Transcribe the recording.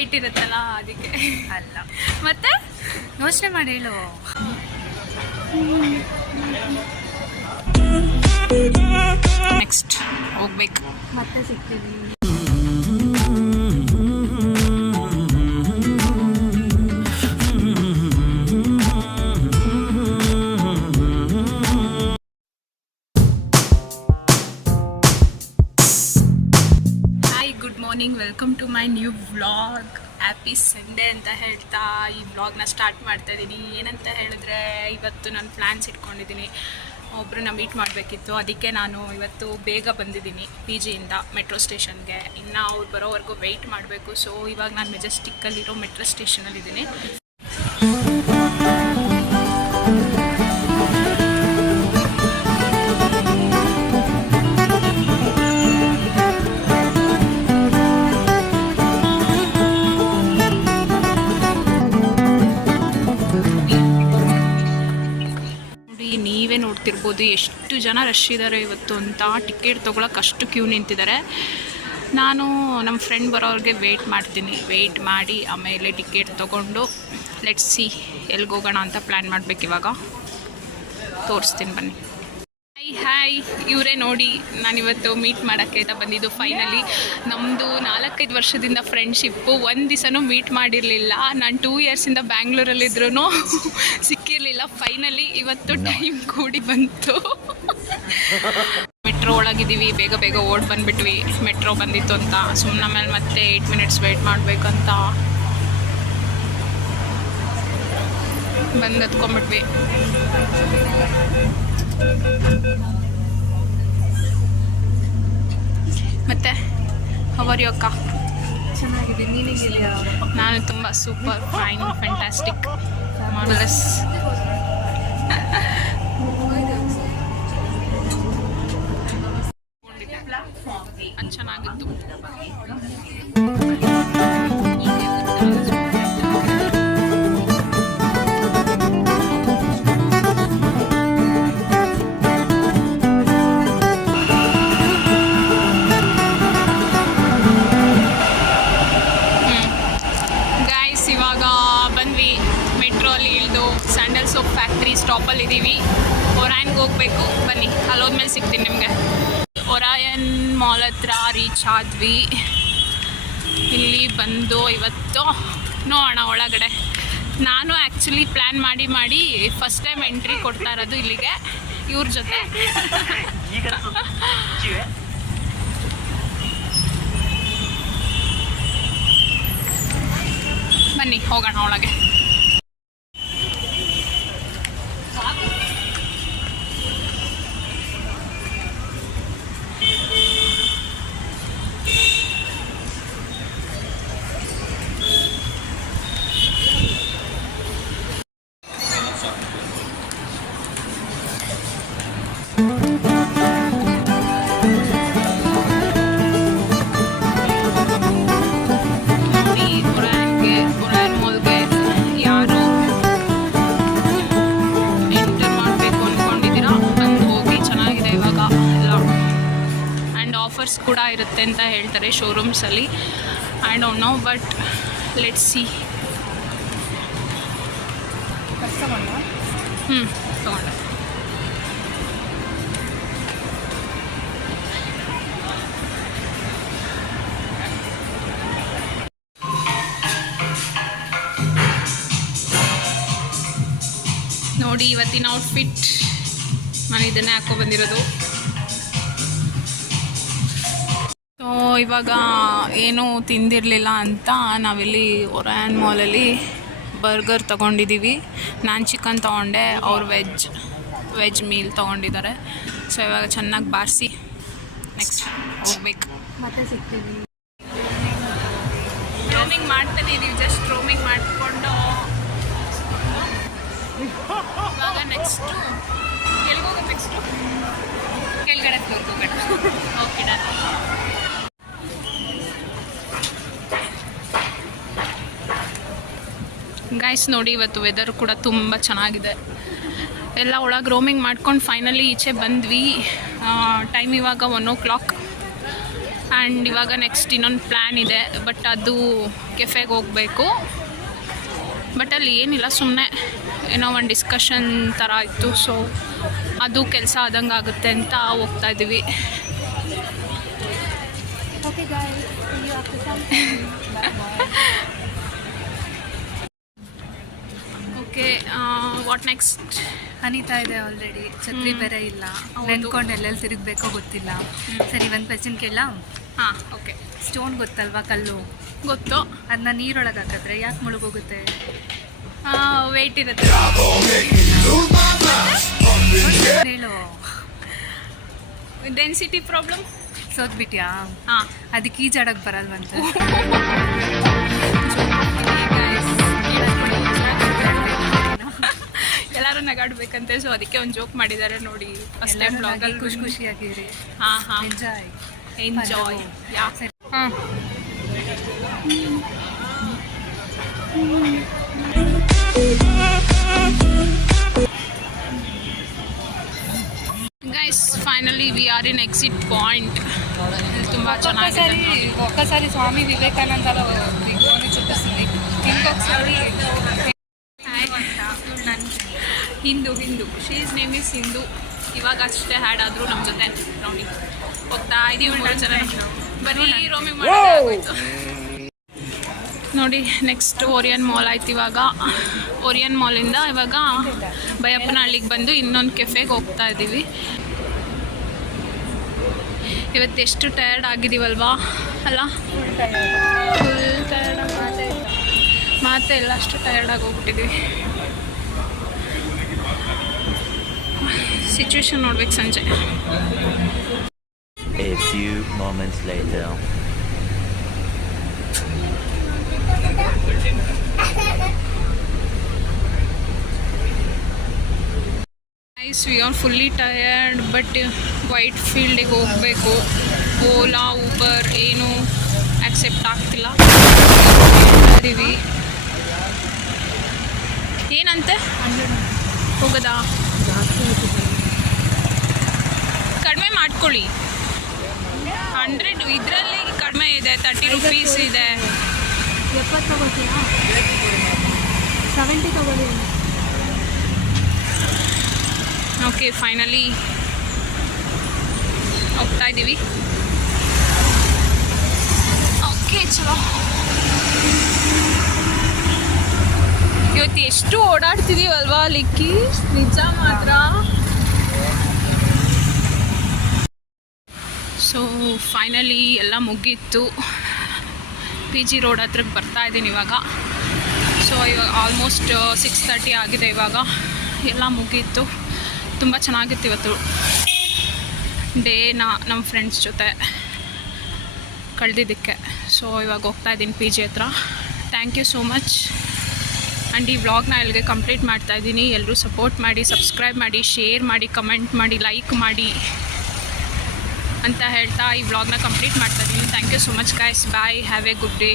Weight ಇರುತ್ತಲ್ಲ ಅದಕ್ಕೆ. ಅಲ್ಲ ಮತ್ತೆ ಯೋಚನೆ ಮಾಡಿ ಹೇಳು. ನೆಕ್ಸ್ಟ್ ಹೋಗ್ಬೇಕು, ಮತ್ತೆ ಸಿಗ್ತೀವಿ. Morning, welcome to my new vlog. Happy Sunday ಅಂತ ಹೇಳ್ತಾ ಈ ವ್ಲಾಗ್ನ ಸ್ಟಾರ್ಟ್ ಮಾಡ್ತಾ ಇದ್ದೀನಿ. ಏನಂತ ಹೇಳಿದ್ರೆ, ಇವತ್ತು ನಾನು ಪ್ಲ್ಯಾನ್ಸ್ ಇಟ್ಕೊಂಡಿದ್ದೀನಿ. ಒಬ್ಬರನ್ನ ಮೀಟ್ ಮಾಡಬೇಕಿತ್ತು, ಅದಕ್ಕೆ ನಾನು ಇವತ್ತು ಬೇಗ ಬಂದಿದ್ದೀನಿ ಪಿ ಜಿಯಿಂದ ಮೆಟ್ರೋ ಸ್ಟೇಷನ್ಗೆ. ಇನ್ನು ಅವ್ರು ಬರೋವರೆಗೂ ವೆಯ್ಟ್ ಮಾಡಬೇಕು. ಸೊ ಇವಾಗ ನಾನು ಮೆಜೆಸ್ಟಿಕ್ಕಲ್ಲಿರೋ ಮೆಟ್ರೋ ಸ್ಟೇಷನಲ್ಲಿದ್ದೀನಿ. ನೀವೇ ನೋಡ್ತಿರ್ಬೋದು ಎಷ್ಟು ಜನ ರಶ್ ಇದ್ದಾರೆ ಇವತ್ತು ಅಂತ. ಟಿಕೆಟ್ ತೊಗೊಳಕ್ಕೆ ಅಷ್ಟು ಕ್ಯೂ ನಿಂತಿದ್ದಾರೆ. ನಾನು ನಮ್ಮ ಫ್ರೆಂಡ್ ಬರೋರಿಗೆ ವೆಯ್ಟ್ ಮಾಡ್ತೀನಿ. ವೆಯ್ಟ್ ಮಾಡಿ ಆಮೇಲೆ ಟಿಕೆಟ್ ತೊಗೊಂಡು ಲೆಟ್ಸ್ ಸಿ ಎಲ್ಲಿಗೆ ಹೋಗೋಣ ಅಂತ ಪ್ಲ್ಯಾನ್ ಮಾಡಬೇಕು. ಇವಾಗ ತೋರಿಸ್ತೀನಿ ಬನ್ನಿ. ಹಾಯ್, ಇವರೇ ನೋಡಿ ನಾನಿವತ್ತು ಮೀಟ್ ಮಾಡೋಕ್ಕೆ ಅಂತ ಬಂದಿದ್ದು. ಫೈನಲಿ ನಮ್ಮದು 4-5 ವರ್ಷದಿಂದ ಫ್ರೆಂಡ್ಶಿಪ್ಪು. ಒಂದು ದಿವಸನೂ ಮೀಟ್ ಮಾಡಿರಲಿಲ್ಲ. ನಾನು 2 ಇಯರ್ಸಿಂದ ಬ್ಯಾಂಗ್ಳೂರಲ್ಲಿದ್ರೂ ಸಿಕ್ಕಿರಲಿಲ್ಲ. ಫೈನಲಿ ಇವತ್ತು ಟೈಮ್ ಕೂಡಿ ಬಂತು. ಮೆಟ್ರೋ ಒಳಗಿದ್ದೀವಿ, ಬೇಗ ಬೇಗ ಓಡಿ ಬಂದುಬಿಟ್ವಿ. ಮೆಟ್ರೋ ಬಂದಿತ್ತು ಅಂತ ಸುಮ್ಮನೆ ಮೇಲೆ ಮತ್ತೆ 8 ಮಿನಿಟ್ಸ್ ವೆಯ್ಟ್ ಮಾಡಬೇಕಂತ ಬಂದು ಹತ್ಕೊಂಡ್ಬಿಟ್ವಿ. ಮತ್ತೆ ಅವರ್ ಅಕ್ಕ? ಚೆನ್ನಾಗಿದೆ. ನೀನಿದೆಯಾ? ನಾನು ತುಂಬ ಸೂಪರ್, ಫೈನ್, ಫ್ಯಾಂಟಾಸ್ಟಿಕ್, ಮಾರ್ವೆಲಸ್. ಅದು ಚೆನ್ನಾಗಿತ್ತು. ಫ್ಯಾಕ್ಟ್ರಿ ಸ್ಟಾಪಲ್ಲಿ ಇದ್ದೀವಿ. ಒರಾಯನ್ಗೆ ಹೋಗಬೇಕು. ಬನ್ನಿ, ಅಲ್ಲೋದ್ಮೇಲೆ ಸಿಗ್ತೀನಿ ನಿಮಗೆ. ಒರಾಯನ್ ಮಾಲ್ ಹತ್ರ ರೀಚ್ ಆದ್ವಿ. ಇಲ್ಲಿ ಬಂದು ಇವತ್ತು ನೋಡೋಣ ಒಳಗಡೆ. ನಾನು ಆ್ಯಕ್ಚುಲಿ ಪ್ಲ್ಯಾನ್ ಮಾಡಿ ಫಸ್ಟ್ ಟೈಮ್ ಎಂಟ್ರಿ ಕೊಡ್ತಾ ಇರೋದು ಇಲ್ಲಿಗೆ ಇವ್ರ ಜೊತೆ. ಬನ್ನಿ ಹೋಗೋಣ ಒಳಗೆ. ಕೂಡ ಇರುತ್ತೆ ಅಂತ ಹೇಳ್ತಾರೆ ಶೋರೂಮ್ಸಲ್ಲಿ. I don't know, but let's see. ತಗೊಂಡೆ. ನೋಡಿ ಇವತ್ತಿನ ಔಟ್ಫಿಟ್, ನಾನು ಇದನ್ನೇ ಹಾಕೋ ಬಂದಿರೋದು. ಸೊ ಇವಾಗ ಏನೂ ತಿಂದಿರಲಿಲ್ಲ ಅಂತ ನಾವಿಲ್ಲಿ ಒರಾಯನ್ ಮಾಲಲ್ಲಿ ಬರ್ಗರ್ ತೊಗೊಂಡಿದ್ದೀವಿ. ನಾನು ಚಿಕನ್ ತೊಗೊಂಡೆ, ಅವ್ರು ವೆಜ್ ಮೀಲ್ ತೊಗೊಂಡಿದ್ದಾರೆ. ಸೊ ಇವಾಗ ಚೆನ್ನಾಗಿ ಬಾರಿಸಿ ನೆಕ್ಸ್ಟ್ ಹೋಗ್ಬೇಕು. ಮತ್ತೆ ಸಿಗ್ತೀವಿ. ರೋಮಿಂಗ್ ಮಾಡ್ತಾನೆ ಇದ್ದೀವಿ, ಜಸ್ಟ್ ರೋಮಿಂಗ್ ಮಾಡಿಕೊಂಡು ಇವಾಗ ನೆಕ್ಸ್ಟು ಎಲ್ಲಿಗೆ ಹೋಗೋದು? ನೆಕ್ಸ್ಟು ಕೆಳಗಡೆ ಫ್ಲೋರ್ಗೆ ಹೋಗೋಣ. Okay, done. ಗೈಸ್ ನೋಡಿ, ಇವತ್ತು ವೆದರ್ ಕೂಡ ತುಂಬ ಚೆನ್ನಾಗಿದೆ. ಎಲ್ಲ ಒಳಗೆ ರೋಮಿಂಗ್ ಮಾಡ್ಕೊಂಡು ಫೈನಲಿ ಈಚೆ ಬಂದ್ವಿ. ಟೈಮ್ ಇವಾಗ 1 o'clock. ಆ್ಯಂಡ್ ಇವಾಗ ನೆಕ್ಸ್ಟ್ ಇನ್ನೊಂದು ಪ್ಲ್ಯಾನ್ ಇದೆ, ಬಟ್ ಅದು ಕೆಫೆಗೆ ಹೋಗಬೇಕು. ಬಟ್ ಅಲ್ಲಿ ಏನಿಲ್ಲ, ಸುಮ್ಮನೆ ಏನೋ ಒಂದು ಡಿಸ್ಕಷನ್ ಥರ ಇತ್ತು. ಸೊ ಅದು ಕೆಲಸ ಆದಂಗೆ ಆಗುತ್ತೆ ಅಂತ ಹೋಗ್ತಾ ಇದ್ದೀವಿ. Okay guys, see you after some time. Bye. Okay, what next? Anita ಇದೆ ಆಲ್ರೆಡಿ, ಛತ್ರಿ ಬೇರೆ ಇಲ್ಲ, ನೆನ್ಕೊಂಡು ಎಲ್ಲೆಲ್ಲಿ ತಿರುಗಬೇಕೋ ಗೊತ್ತಿಲ್ಲ. ಸರಿ, ಒಂದು ಕ್ವೆಶ್ಚನ್ ಕೇಳ? ಹಾಂ, ಓಕೆ. ಸ್ಟೋನ್ ಗೊತ್ತಲ್ವಾ, ಕಲ್ಲು ಗೊತ್ತು. ಅದನ್ನ ನೀರೊಳಗೆ ಹಾಕಿದ್ರೆ ಯಾಕೆ ಮುಳುಗೋಗುತ್ತೆ? ವೆಯ್ಟ್ ಇರುತ್ತೆ. ಹೇಳು. Density problem. ಸೋತ್ಬಿಟ್ಯಾ? ಹಾಂ, ಅದಕ್ಕೆ ಈಜಾಡಕ್ಕೆ ಬರಲ್ವಂತೆ. ಎಲ್ಲರೂ ನಗಾಡ್ಬೇಕಂತೆ, ಸೊ ಅದಕ್ಕೆ ಒಂದು ಜೋಕ್ ಮಾಡಿದ್ದಾರೆ ನೋಡಿ. ಫಸ್ಟ್ ಟೈಮ್ ಬ್ಲಾಗಲ್ಲಿ ಖುಷಿಯಾಗಿರಿ. ಹಾಂ ಹಾಂ, ಎಂಜಾಯ್. ಯಾ. ಹಾಂ, guys, finally we are in exit point. ತುಂಬ ಚೆನ್ನಾಗಿದೆ. ಒಕ್ಕಸಾರಿ ಸ್ವಾಮಿ ವಿವೇಕಾನಂದ ಚುಟ್ಟಿಸ್ತೀನಿ. Hindu she's name is Hindu. ಇವಾಗ ಅಷ್ಟೇ ಹ್ಯಾಡ್ ಆದರೂ ನಮ್ಮ ಜೊತೆ ನೋಡಿ ಹೋಗ್ತಾ ಇದೀವಿ. ಬರೀ ರೋಮಿಂಗ್ ಮಾಡೋದು ನೋಡಿ. ನೆಕ್ಸ್ಟ್ ಓರಿಯನ್ ಮಾಲ್ ಆಯ್ತು. ಇವಾಗ ಓರಿಯನ್ ಮಾಲಿಂದ ಇವಾಗ ಬೈಯಪ್ಪನಹಳ್ಳಿಗೆ ಬಂದು ಇನ್ನೊಂದು ಕೆಫೆಗೆ ಹೋಗ್ತಾ ಇದ್ದೀವಿ. ಇವತ್ತು ಎಷ್ಟು ಟಯರ್ಡ್ ಆಗಿದ್ದೀವಲ್ವಾ ಅಲ್ಲ? ಫುಲ್ ಟಯರ್ಡ್, ಮಾತೆ ಎಲ್ಲ ಅಷ್ಟು ಟಯರ್ಡ್ ಆಗಿ ಹೋಗ್ಬಿಟ್ಟಿದ್ದೀವಿ. ಸಿಚುವೇಶನ್ ನೋಡ್ಬೇಕು ಸಂಜೆ. A few moments later. Guys, we are fully tired, but ವೈಟ್ ಫೀಲ್ಡಿಗೆ ಹೋಗಬೇಕು. ಓಲಾ ಊಬರ್ ಏನು ಆಕ್ಸೆಪ್ಟ್ ಆಗ್ತಿಲ್ಲ. ಇದೀವಿ. ಏನಂತೆ ಹೋಗೋದಾ? ಕಡಿಮೆ ಮಾಡ್ಕೊಳ್ಳಿ. 100 ಇದರಲ್ಲಿ ಕಡಿಮೆ ಇದೆ, 30 ರೂಪೀಸ್ ಇದೆ. 70 ತಗೋತೀರಾ? 70 ತಗೊಳ್ಳಿ. ಓಕೆ, ಫೈನಲಿ ಹೋಗ್ತಾ ಇದ್ದೀವಿ. ಓಕೆ, ಚಲೋ. ಇವತ್ತು ಎಷ್ಟು ಓಡಾಡ್ತಿದ್ದೀವಲ್ವಾ ಲಿಕ್ಕಿ, ನಿಜ ಮಾತ್ರ. ಸೊ ಫೈನಲಿ ಎಲ್ಲ ಮುಗೀತು. ಪಿ ಜಿ ರೋಡ್ ಹತ್ರಕ್ಕೆ ಬರ್ತಾ ಇದ್ದೀನಿ ಇವಾಗ. ಸೊ ಇವಾಗ ಆಲ್ಮೋಸ್ಟ್ 6:30 ಆಗಿದೆ. ಇವಾಗ ಎಲ್ಲ ಮುಗೀತು. ತುಂಬ ಚೆನ್ನಾಗಿತ್ತು ಇವತ್ತು ಡೇನ ನಮ್ಮ ಫ್ರೆಂಡ್ಸ್ ಜೊತೆ ಕಳೆದಿದ್ದಕ್ಕೆ. ಸೊ ಇವಾಗ ಹೋಗ್ತಾ ಇದ್ದೀನಿ ಪಿ ಜಿ ಹತ್ರ. Thank you so much. And ಈ ವ್ಲಾಗ್ನ ಇಲ್ಲಿಗೆ ಕಂಪ್ಲೀಟ್ ಮಾಡ್ತಾ ಇದ್ದೀನಿ. ಎಲ್ಲರೂ ಸಪೋರ್ಟ್ ಮಾಡಿ, ಸಬ್ಸ್ಕ್ರೈಬ್ ಮಾಡಿ, ಶೇರ್ ಮಾಡಿ, ಕಮೆಂಟ್ ಮಾಡಿ, ಲೈಕ್ ಮಾಡಿ ಅಂತ ಹೇಳ್ತಾ ಈ ವ್ಲಾಗ್ನ ಕಂಪ್ಲೀಟ್ ಮಾಡ್ತಾ ಇದ್ದೀನಿ. Thank you so much guys. Bye, have a good day.